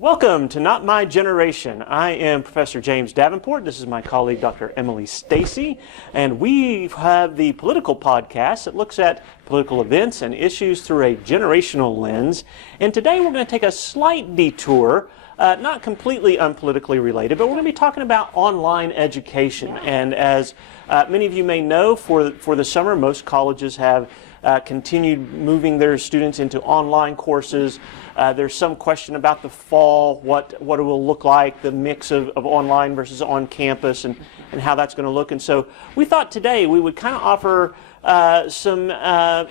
Welcome to Not My Generation. I am Professor James Davenport. This is my colleague, Dr. Emily Stacey, and we have the political podcast that looks at political events and issues through a generational lens. And today we're going to take a slight detour, not completely unpolitically related, but we're going to be talking about online education. And as many of you may know, for the summer, most colleges have continued moving their students into online courses. There's some question about the fall, what it will look like, the mix of online versus on campus, and how that's going to look. And so we thought today we would kind of offer some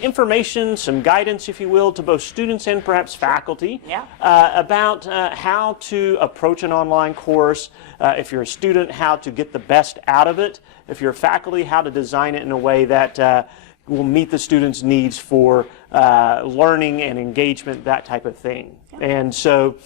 information, some guidance, if you will, to both students and perhaps faculty about how to approach an online course. If you're a student, how to get the best out of it. If you're a faculty, how to design it in a way that will meet the students' needs for learning and engagement, that type of thing. And so,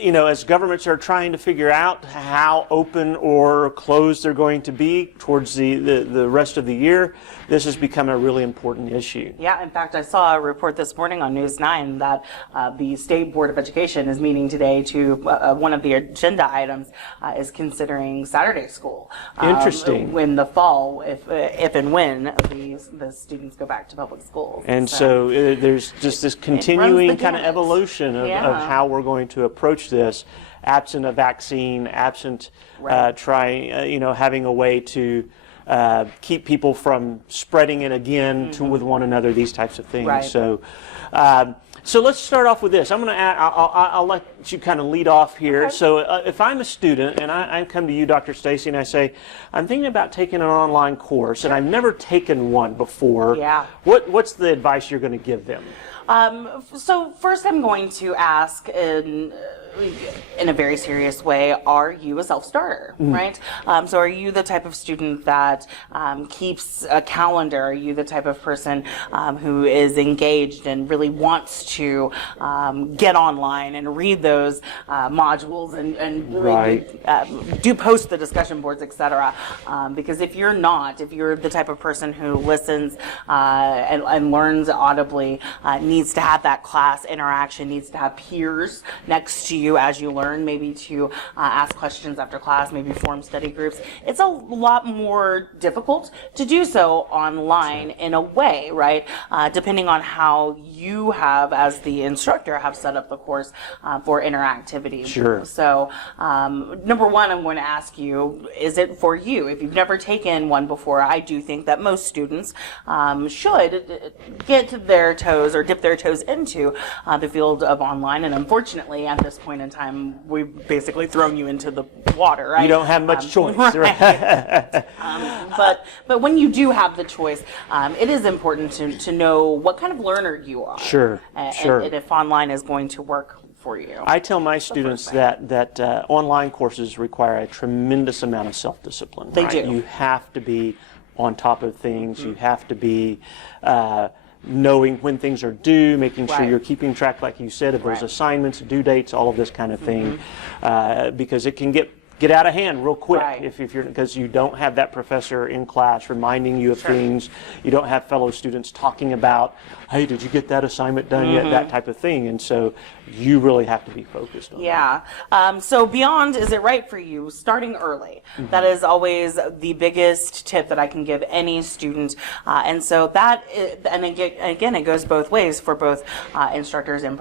you know, as governments are trying to figure out how open or closed they're going to be towards the rest of the year, this has become a really important issue. Yeah, in fact, I saw a report this morning on News 9 that the State Board of Education is meeting today to, one of the agenda items is considering Saturday school. Interesting. In the fall, if and when the students go back to public schools. And so there's just this continuing kind of evolution of how we're going to approach this, absent a vaccine, absent having a way to keep people from spreading it again with one another, these types of things. Right. So let's start off with this. I'll let you kind of lead off here. Okay. So if I'm a student and I come to you, Dr. Stacey, and I say, I'm thinking about taking an online course and I've never taken one before. Yeah. What's the advice you're going to give them? So first I'm going to ask in a very serious way, are you a self-starter, right? So are you the type of student that keeps a calendar? Are you the type of person who is engaged and really wants to get online and read those modules and do post the discussion boards, etc. Because if you're not, if you're the type of person who listens and learns audibly, needs to have that class interaction, needs to have peers next to you as you learn, maybe to ask questions after class, maybe form study groups. It's a lot more difficult to do so online in a way, right? Depending on how you have, as the instructor, have set up the course for interactivity. Sure. So, number one, I'm going to ask you, is it for you? If you've never taken one before, I do think that most students should get their toes or dip their toes into the field of online. And unfortunately, at this point in time, we've basically thrown you into the water, right? You don't have much choice. Right. But when you do have the choice, it is important to know what kind of learner you are. Sure. And if online is going to work for you. I tell my students that online courses require a tremendous amount of self-discipline. They do. You have to be on top of things. You have to be knowing when things are due, making sure you're keeping track, like you said, of those assignments, due dates, all of this kind of thing, because it can get out of hand real quick because you don't have that professor in class reminding you of things. You don't have fellow students talking about, hey, did you get that assignment done yet? That type of thing. And so you really have to be focused on that. So beyond, is it right for you? Starting early. That is always the biggest tip that I can give any student. And so that, and again, it goes both ways for both instructors and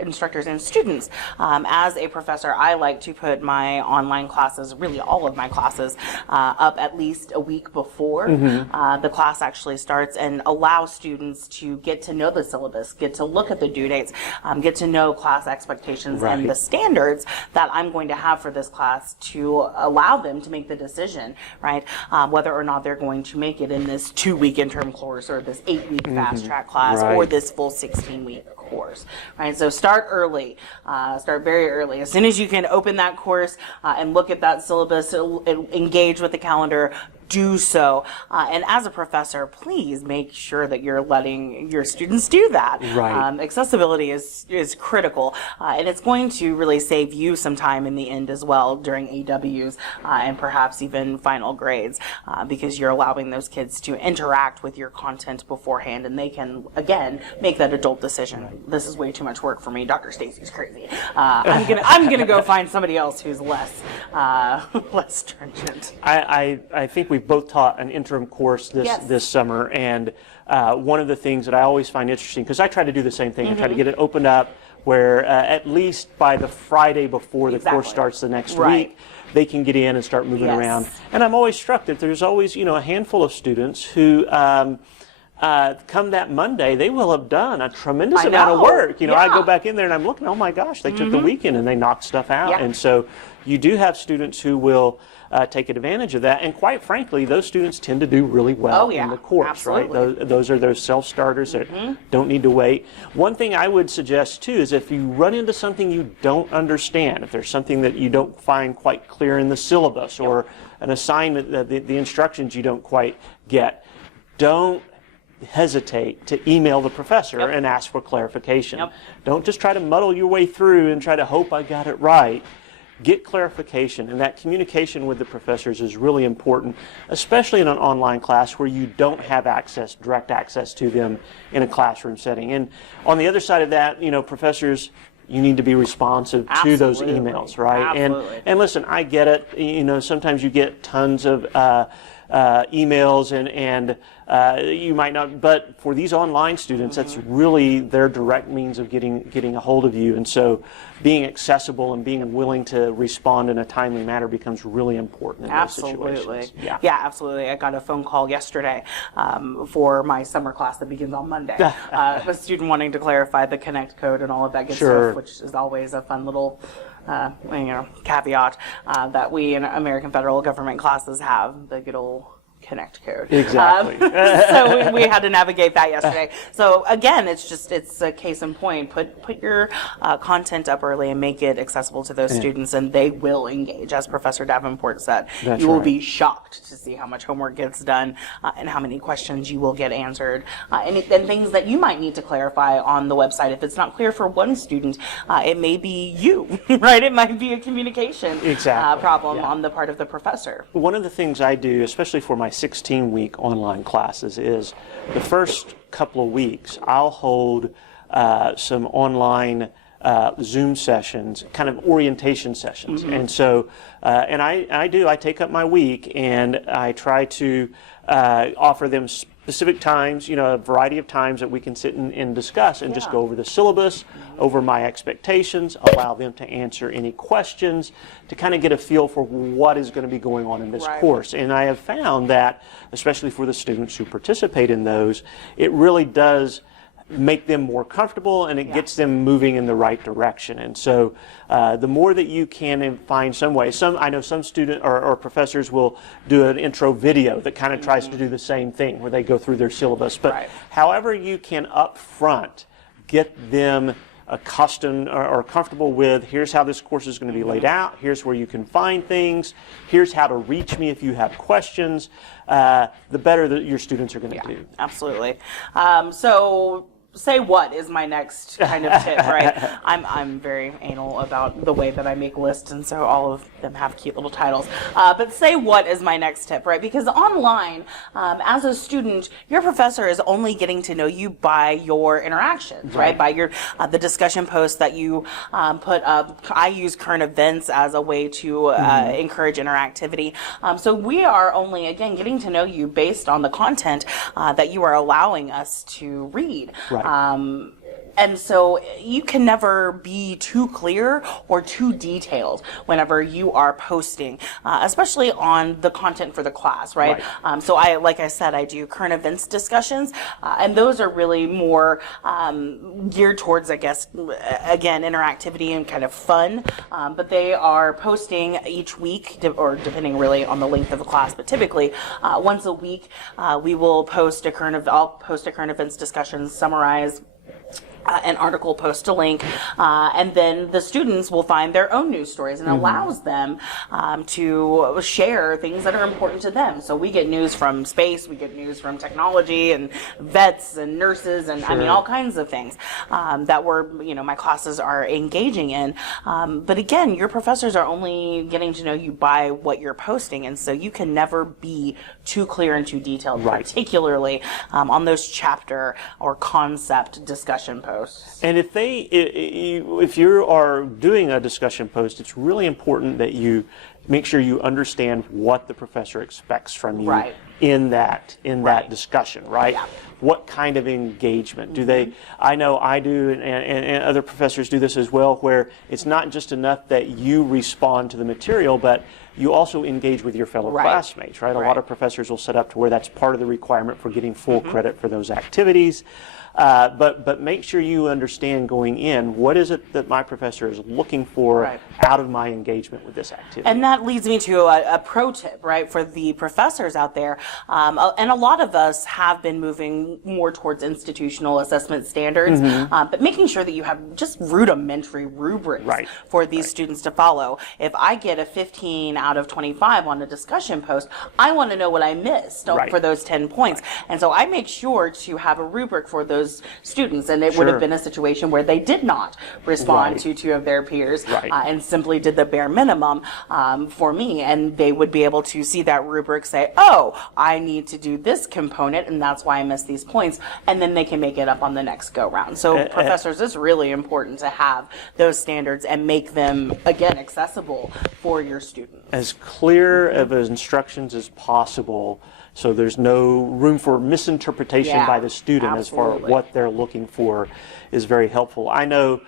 instructors and students. As a professor, I like to put my online classes, really all of my classes, up at least a week before the class actually starts, and allow students to get to know the syllabus, get to look at the due dates, get to know class expectations and the standards that I'm going to have for this class, to allow them to make the decision, right? Whether or not they're going to make it in this 2-week interim course, or this 8-week fast track class, or this full 16-week course, right? So start early, start very early. As soon as you can open that course and look at that syllabus, engage with the calendar, do so. And as a professor, please make sure that you're letting your students do that. Right. Accessibility is critical, and it's going to really save you some time in the end as well during AWs and perhaps even final grades, because you're allowing those kids to interact with your content beforehand, and they can, again, make that adult decision. Right. This is way too much work for me. Dr. Stacey's crazy. I'm gonna go find somebody else who's less stringent. I think we've both taught an interim course this summer, and one of the things that I always find interesting, because I try to do the same thing, I try to get it opened up where at least by the Friday before the course starts the next week, they can get in and start moving around. And I'm always struck that there's always, a handful of students who come that Monday, they will have done a tremendous amount of work. I go back in there and I'm looking, oh my gosh, they took the weekend and they knocked stuff out. And so you do have students who will take advantage of that. And quite frankly, those students tend to do really well in the course, right? Those are those self-starters that don't need to wait. One thing I would suggest too is if you run into something you don't understand, if there's something that you don't find quite clear in the syllabus or an assignment, the instructions you don't quite get, don't hesitate to email the professor and ask for clarification. Don't just try to muddle your way through and try to hope I got it right. Get clarification, and that communication with the professors is really important, especially in an online class where you don't have direct access to them in a classroom setting. And on the other side of that, professors, you need to be responsive to those emails, right? And listen, I get it. Sometimes you get tons of emails and you might not, but for these online students, that's really their direct means of getting a hold of you. And so being accessible and being willing to respond in a timely manner becomes really important in those situations. Yeah, absolutely. I got a phone call yesterday for my summer class that begins on Monday. A student wanting to clarify the Connect code and all of that good stuff, which is always a fun little caveat that we in American federal government classes have, the good old Connect code. Exactly. So we had to navigate that yesterday. So again, it's a case in point. Put your content up early and make it accessible to those students, and they will engage. As Professor Davenport said, you will be shocked to see how much homework gets done and how many questions you will get answered, and things that you might need to clarify on the website. If it's not clear for one student, it may be you, right? It might be a communication problem on the part of the professor. One of the things I do, especially for my 16-week online classes, is the first couple of weeks I'll hold some online Zoom sessions, kind of orientation sessions. And so, and I take up my week and I try to offer them specific times, a variety of times that we can sit and discuss and just go over the syllabus, over my expectations, allow them to answer any questions, to kind of get a feel for what is going to be going on in this course. And I have found that, especially for the students who participate in those, it really does make them more comfortable, and it gets them moving in the right direction. And so the more that you can find some way, I know some student or professors will do an intro video that kind of tries to do the same thing where they go through their syllabus. But however you can up front get them accustomed or comfortable with, here's how this course is going to be laid out, here's where you can find things, here's how to reach me if you have questions, the better that your students are going to do. Absolutely. So say what is my next kind of tip, right? I'm very anal about the way that I make lists, and so all of them have cute little titles. But say what is my next tip, right? Because online, as a student, your professor is only getting to know you by your interactions, right? By your the discussion posts that you put up. I use current events as a way to encourage interactivity. So we are only, again, getting to know you based on the content that you are allowing us to read. And so you can never be too clear or too detailed whenever you are posting, especially on the content for the class, right? So like I said, I do current events discussions, and those are really more geared towards, I guess, again, interactivity and kind of fun. But they are posting each week, or depending really on the length of the class, but typically once a week we will post I'll post a current events discussion, summarize an article, post a link, and then the students will find their own news stories, and allows them to share things that are important to them. So we get news from space, we get news from technology and vets and nurses, and I mean all kinds of things that my classes are engaging in. But again, your professors are only getting to know you by what you're posting, and so you can never be too clear and too detailed, particularly on those chapter or concept discussion posts. And if you are doing a discussion post, it's really important that you make sure you understand what the professor expects from you in that discussion, right? Yeah. What kind of engagement do they? I know I do, and other professors do this as well, where it's not just enough that you respond to the material, but you also engage with your fellow classmates, right? A lot of professors will set up to where that's part of the requirement for getting full credit for those activities. But make sure you understand going in, what is it that my professor is looking for out of my engagement with this activity? And that leads me to a pro tip, right, for the professors out there. And a lot of us have been moving more towards institutional assessment standards, but making sure that you have just rudimentary rubrics for these students to follow. If I get a 15 out of 25 on a discussion post, I want to know what I missed for those 10 points. And so I make sure to have a rubric for those students, and it would have been a situation where they did not respond to two of their peers and simply did the bare minimum for me, and they would be able to see that rubric, say, oh, I need to do this component, and that's why I missed these points, and then they can make it up on the next go round. So professors, it's really important to have those standards and make them, again, accessible for your students. As clear of instructions as possible, so there's no room for misinterpretation by the student as far as what they're looking for, is very helpful. I know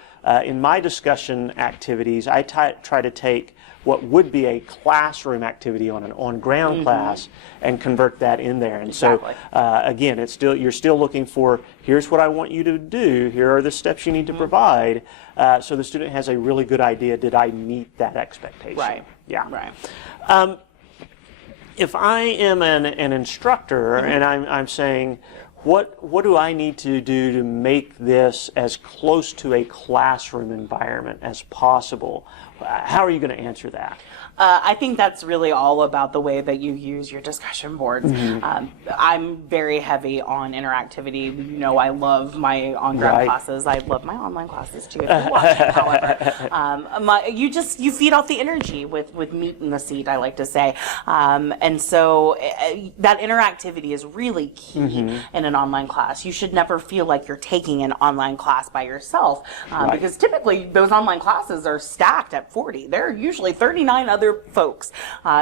in my discussion activities, I try to take what would be a classroom activity on an on-ground class and convert that in there. And so, again, you're still looking for, here's what I want you to do, here are the steps you need to provide, so the student has a really good idea, did I meet that expectation? Right. Yeah. Right. If I am an instructor and I'm saying, what do I need to do to make this as close to a classroom environment as possible? How are you going to answer that? I think that's really all about the way that you use your discussion boards. I'm very heavy on interactivity. You know, I love my on-ground classes. I love my online classes too, if you watch it, however. You feed off the energy with meat in the seat, I like to say. And so that interactivity is really key in an online class. You should never feel like you're taking an online class by yourself, because typically those online classes are stacked at 40. There are usually 39 other folks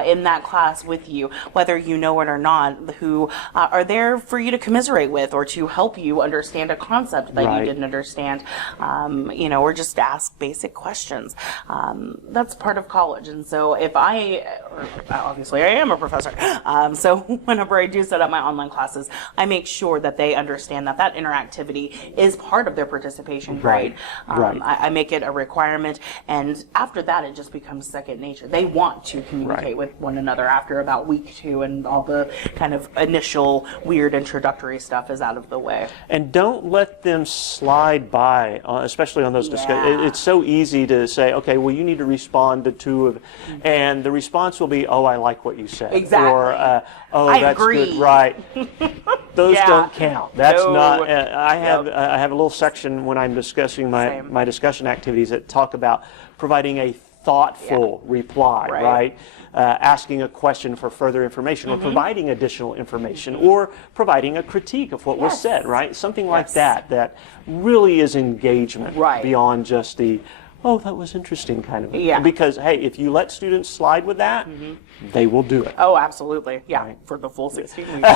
in that class with you, whether you know it or not, who are there for you to commiserate with or to help you understand a concept that you didn't understand, or just ask basic questions. That's part of college. And so obviously I am a professor, so whenever I do set up my online classes, I make sure that they understand that interactivity is part of their participation grade. I make it a requirement, and after that it just becomes second nature. They want to communicate with one another after about week 2 and all the kind of initial weird introductory stuff is out of the way. And don't let them slide by, especially on those discussions. It's so easy to say, okay, well, you need to respond to 2 of, and the response will be, oh, I like what you said. Exactly. Or, oh, I that's agree. Good. Right. Those don't count. That's not, I have a little section when I'm discussing my discussion activities that talk about providing a thoughtful reply, right? Asking a question for further information, or providing additional information, or providing a critique of what was said, right? Something like that really is engagement beyond just the, oh, that was interesting kind of. Because, hey, if you let students slide with that, they will do it. Oh, absolutely. Yeah, for the full 16 weeks.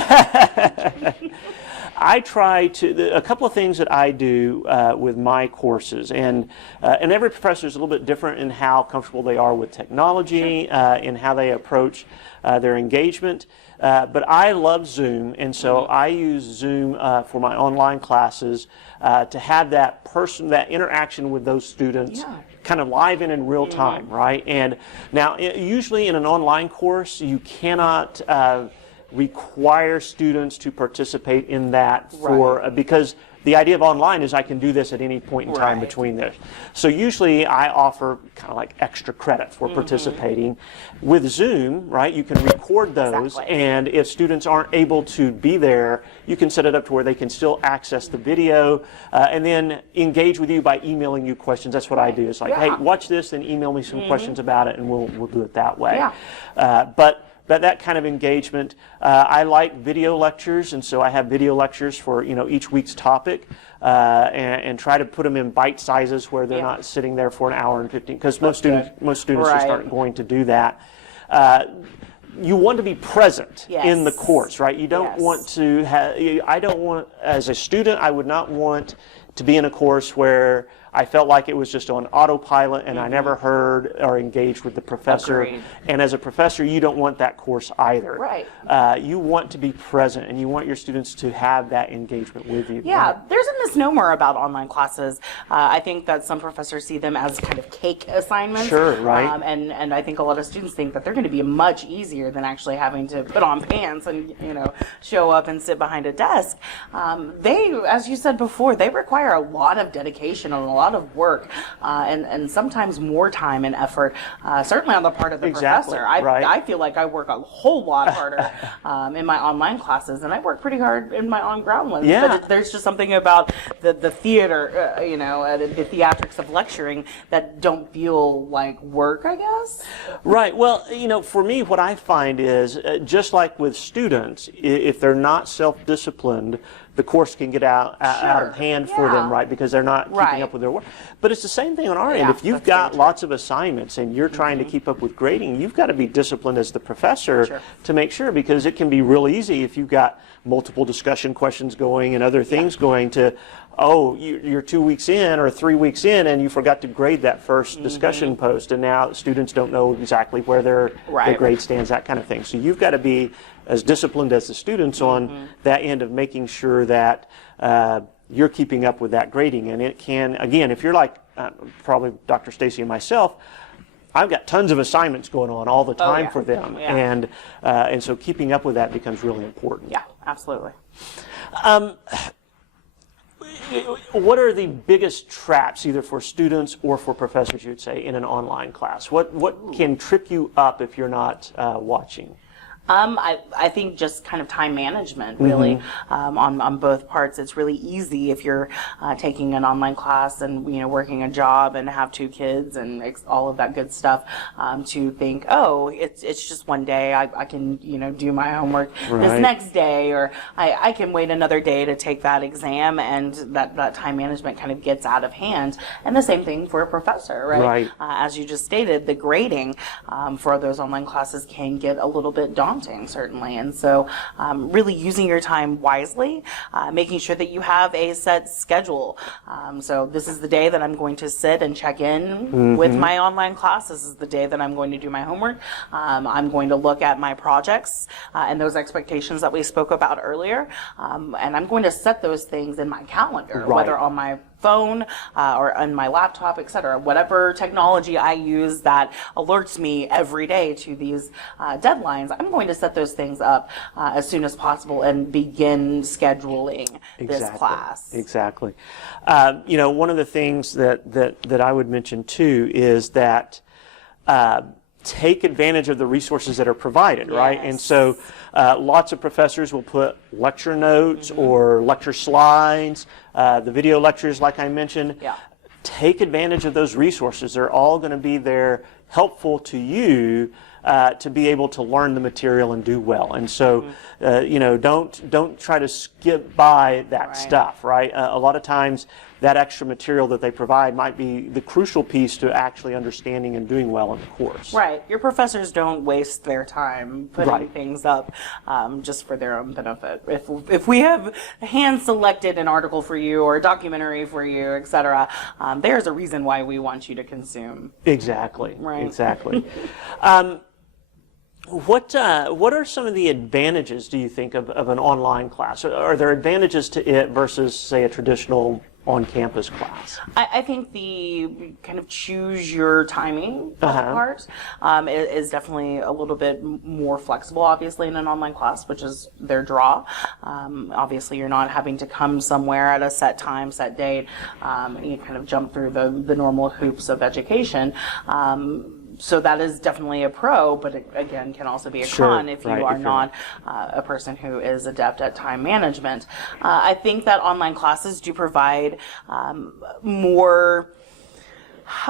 I try to, a couple of things that I do with my courses, and every professor is a little bit different in how comfortable they are with technology, in how they approach their engagement. But I love Zoom, and so I use Zoom for my online classes to have that interaction with those students kind of live and in real time, right? And now, usually in an online course, you cannot require students to participate in that because the idea of online is I can do this at any point in time Right. between this. So usually I offer kind of like extra credit for participating. With Zoom, right, you can record those, Exactly. and if students aren't able to be there, you can set it up to where they can still access the video and then engage with you by emailing you questions. That's what I do. It's like, hey, watch this, then email me some questions about it, and we'll do it that way. But that kind of engagement, I like video lectures, and so I have video lectures for each week's topic, and try to put them in bite sizes where they're not sitting there for an hour and 15. Because most students just aren't going to do that. You want to be present in the course, right? You don't want to have. I don't want, as a student, I would not want to be in a course where I felt like it was just on autopilot and I never heard or engaged with the professor. Agreed. And as a professor, you don't want that course either. Right. You want to be present, and you want your students to have that engagement with you. Yeah, there's a misnomer about online classes. I think that some professors see them as kind of cake assignments. Sure, right. And I think a lot of students think that they're going to be much easier than actually having to put on pants and show up and sit behind a desk. They, as you said before, they require a lot of dedication and a lot of work, and sometimes more time and effort, certainly on the part of the professor. I feel like I work a whole lot harder in my online classes, and I work pretty hard in my on-ground ones. Yeah. But there's just something about the theater, the theatrics of lecturing that don't feel like work, I guess. Right. Well, for me, what I find is, just like with students, if they're not self-disciplined, the course can get out of hand for them, right? Because they're not keeping up with their work. But it's the same thing on our end. If you've got lots of assignments and you're trying to keep up with grading, you've got to be disciplined as the professor to make sure, because it can be real easy if you've got multiple discussion questions going and other things going to, you're 2 weeks in or 3 weeks in and you forgot to grade that first discussion post, and now students don't know exactly where their grade stands, that kind of thing. So you've got to be as disciplined as the students on that end of making sure that you're keeping up with that grading. And it can, again, if you're like probably Dr. Stacey and myself, I've got tons of assignments going on all the time for them, and so keeping up with that becomes really important. Yeah, absolutely. What are the biggest traps, either for students or for professors, you'd say, in an online class? What can trip you up if you're not watching? I think just kind of time management, really, on both parts. It's really easy if you're taking an online class and working a job and have 2 kids and all of that good stuff, to think, it's just one day. I can do my homework this next day, or I can wait another day to take that exam, and that time management kind of gets out of hand. And the same thing for a professor, right? As you just stated, the grading for those online classes can get a little bit daunting, certainly. And so really using your time wisely, making sure that you have a set schedule. So this is the day that I'm going to sit and check in with my online class. This is the day that I'm going to do my homework. I'm going to look at my projects and those expectations that we spoke about earlier. And I'm going to set those things in my calendar, whether on my phone or on my laptop, etc. Whatever technology I use that alerts me every day to these deadlines, I'm going to set those things up as soon as possible and begin scheduling this class. Exactly. One of the things that I would mention too is that take advantage of the resources that are provided, right? And so lots of professors will put lecture notes or lecture slides, the video lectures like I mentioned. Take advantage of those resources. They're all going to be there helpful to you to be able to learn the material and do well. And so, don't try to skip by that stuff, right? A lot of times that extra material that they provide might be the crucial piece to actually understanding and doing well in the course. Right. Your professors don't waste their time putting things up just for their own benefit. If we have hand-selected an article for you or a documentary for you, etc., there's a reason why we want you to consume. Exactly. Right. Exactly. What are some of the advantages, do you think, of an online class? Are there advantages to it versus, say, a traditional on-campus class? I think the kind of choose your timing part is definitely a little bit more flexible, obviously, in an online class, which is their draw. Obviously, you're not having to come somewhere at a set time, set date. You kind of jump through the normal hoops of education. So that is definitely a pro, but it, again, can also be a con if you are not a person who is adept at time management. I think that online classes do provide more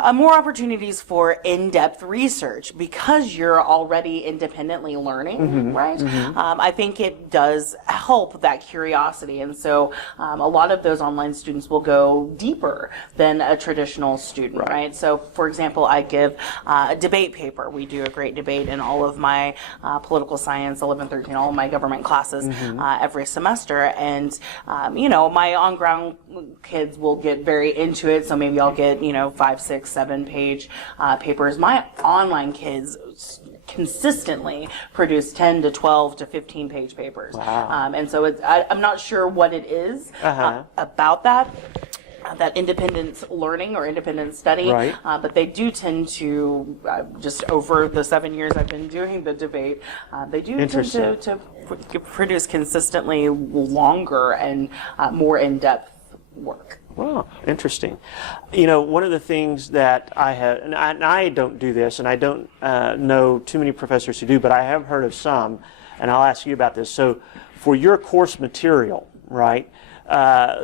opportunities for in-depth research because you're already independently learning, right? I think it does help that curiosity, and so a lot of those online students will go deeper than a traditional student, right? So, for example, I give a debate paper. We do a great debate in all of my political science, 11, 13, all of my government classes every semester, and my on-ground kids will get very into it, so maybe I'll get 5, 6, 7-page papers. My online kids consistently produce 10 to 12 to 15-page papers. Wow. And so I'm not sure what it is about that independent learning or independent study, but they do tend to, just over the 7 years I've been doing the debate, they do tend to produce consistently longer and more in-depth work. Wow, interesting. One of the things that I have, and I don't do this, and I don't know too many professors who do, but I have heard of some, and I'll ask you about this. So for your course material, right,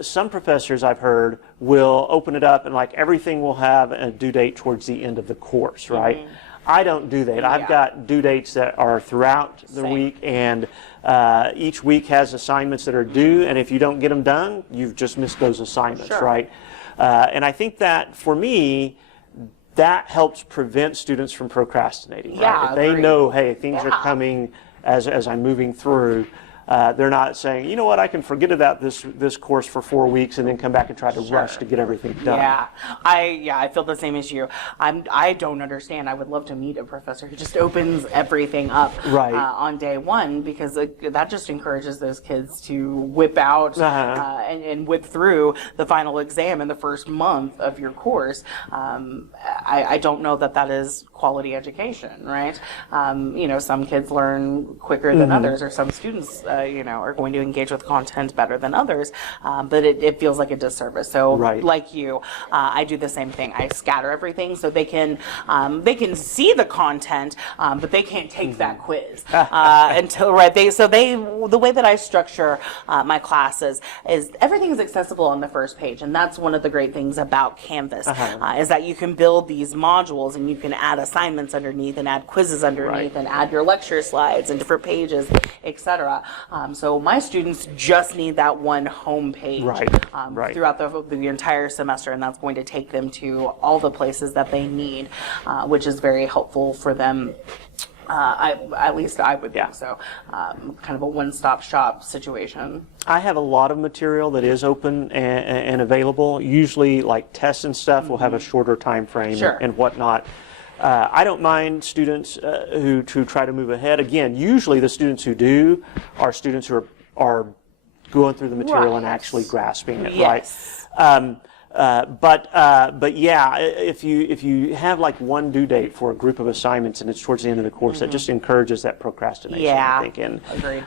some professors I've heard will open it up and like everything will have a due date towards the end of the course, right? I don't do that. I've got due dates that are throughout the week, and each week has assignments that are due, and if you don't get them done, you've just missed those assignments, right? And I think that, for me, that helps prevent students from procrastinating, right? If they know, hey, things are coming as I'm moving through, they're not saying, you know what, I can forget about this course for 4 weeks and then come back and try to rush to get everything done. I feel the same as you. I don't understand. I would love to meet a professor who just opens everything up on day one, because that just encourages those kids to whip out and whip through the final exam in the first month of your course. I don't know that is quality education, right? Some kids learn quicker than others, or some students are going to engage with content better than others, but it feels like a disservice. So, like you, I do the same thing. I scatter everything so they can see the content, but they can't take that quiz until the way that I structure my classes is everything is accessible on the first page, and that's one of the great things about Canvas is that you can build these modules and you can add assignments underneath and add quizzes underneath and add your lecture slides and different pages, etc. So my students just need that one home page throughout the entire semester, and that's going to take them to all the places that they need, which is very helpful for them. At least I would think so. Kind of a one-stop shop situation. I have a lot of material that is open and available. Usually, like tests and stuff, will have a shorter time frame and whatnot. I don't mind students who try to move ahead. Again, usually the students who do are students who are going through the material and actually grasping it, right? But yeah, if you have like one due date for a group of assignments and it's towards the end of the course, that just encourages that procrastination, I think. And, agreed.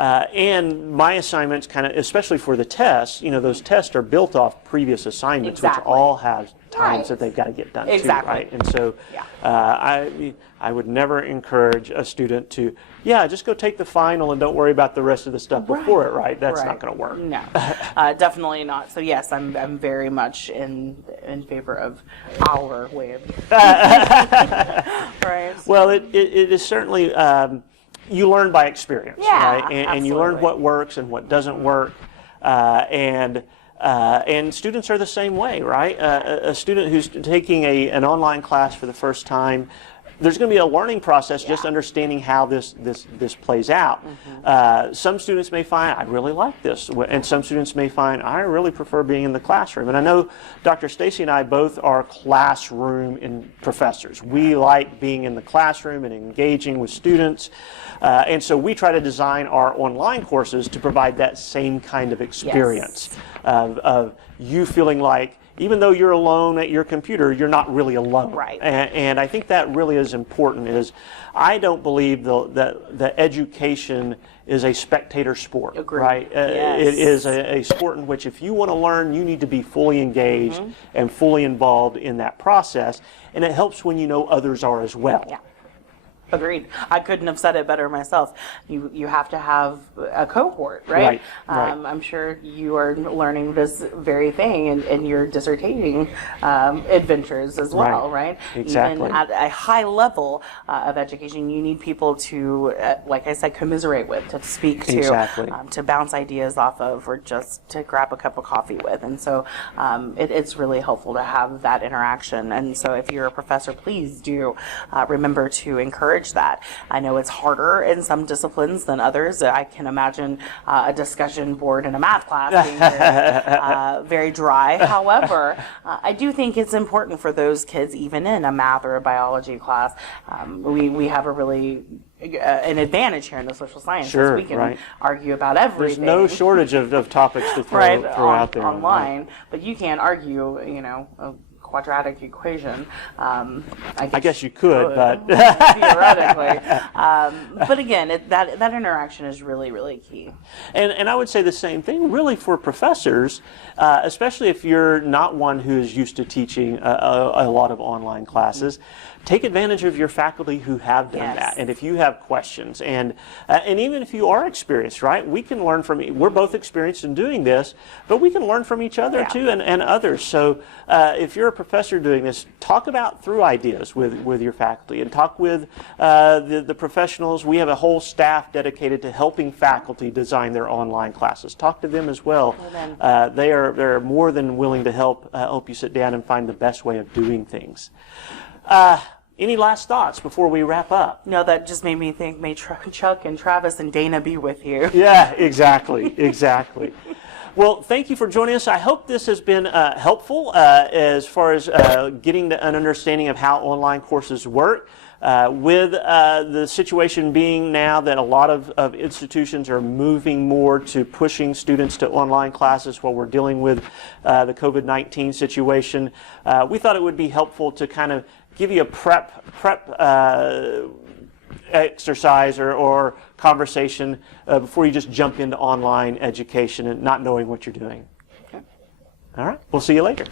And my assignments kind of, especially for the tests, those tests are built off previous assignments, which all have times that they've got to get done too, right? And so I would never encourage a student to, just go take the final and don't worry about the rest of the stuff before it, right? That's not going to work. No, definitely not. So yes, I'm very much in favor of our way of right. Well, it is certainly, you learn by experience, right? And you learn what works and what doesn't work, and students are the same way, right? A student who's taking an online class for the first time, there's going to be a learning process just understanding how this plays out. Some students may find, I really like this, and some students may find, I really prefer being in the classroom. And I know Dr. Stacey and I both are classroom professors. We like being in the classroom and engaging with students. And so we try to design our online courses to provide that same kind of experience of you feeling like, even though you're alone at your computer, you're not really alone. Right. And I think that really is important. I don't believe that education is a spectator sport. Agreed. Right? Yes. It is a sport in which if you want to learn, you need to be fully engaged and fully involved in that process. And it helps when you know others are as well. Yeah. Agreed. I couldn't have said it better myself. You have to have a cohort, right? Right. I'm sure you are learning this very thing in your dissertating adventures as well, right? Exactly. Even at a high level of education, you need people to, like I said, commiserate with, to speak to, Exactly. To bounce ideas off of, or just to grab a cup of coffee with. And so it's really helpful to have that interaction. And so if you're a professor, please do remember to encourage that. I know it's harder in some disciplines than others. I can imagine a discussion board in a math class being very dry. However, I do think it's important for those kids, even in a math or a biology class. We have a really an advantage here in the social sciences. Sure, we can right. argue about everything. There's no shortage of topics to throw out there. Online, but you can't argue, a quadratic equation. I guess you could, but theoretically. But again, that interaction is really, really key. And I would say the same thing really for professors, especially if you're not one who's used to teaching a lot of online classes. Take advantage of your faculty who have done that. And if you have questions, and even if you are experienced, right, we can learn from, we're both experienced in doing this, but we can learn from each other too, and others. So if you're a professor doing this, talk about through ideas with your faculty, and talk with the professionals. We have a whole staff dedicated to helping faculty design their online classes. Talk to them as well. They're more than willing to help you sit down and find the best way of doing things. Any last thoughts before we wrap up? No, that just made me think, may Chuck and Travis and Dana be with you. Yeah, exactly. Well, thank you for joining us. I hope this has been helpful as far as getting an understanding of how online courses work. With the situation being now that a lot of institutions are moving more to pushing students to online classes while we're dealing with the COVID-19 situation, we thought it would be helpful to kind of give you a prep exercise or conversation before you just jump into online education and not knowing what you're doing. Okay. All right. We'll see you later.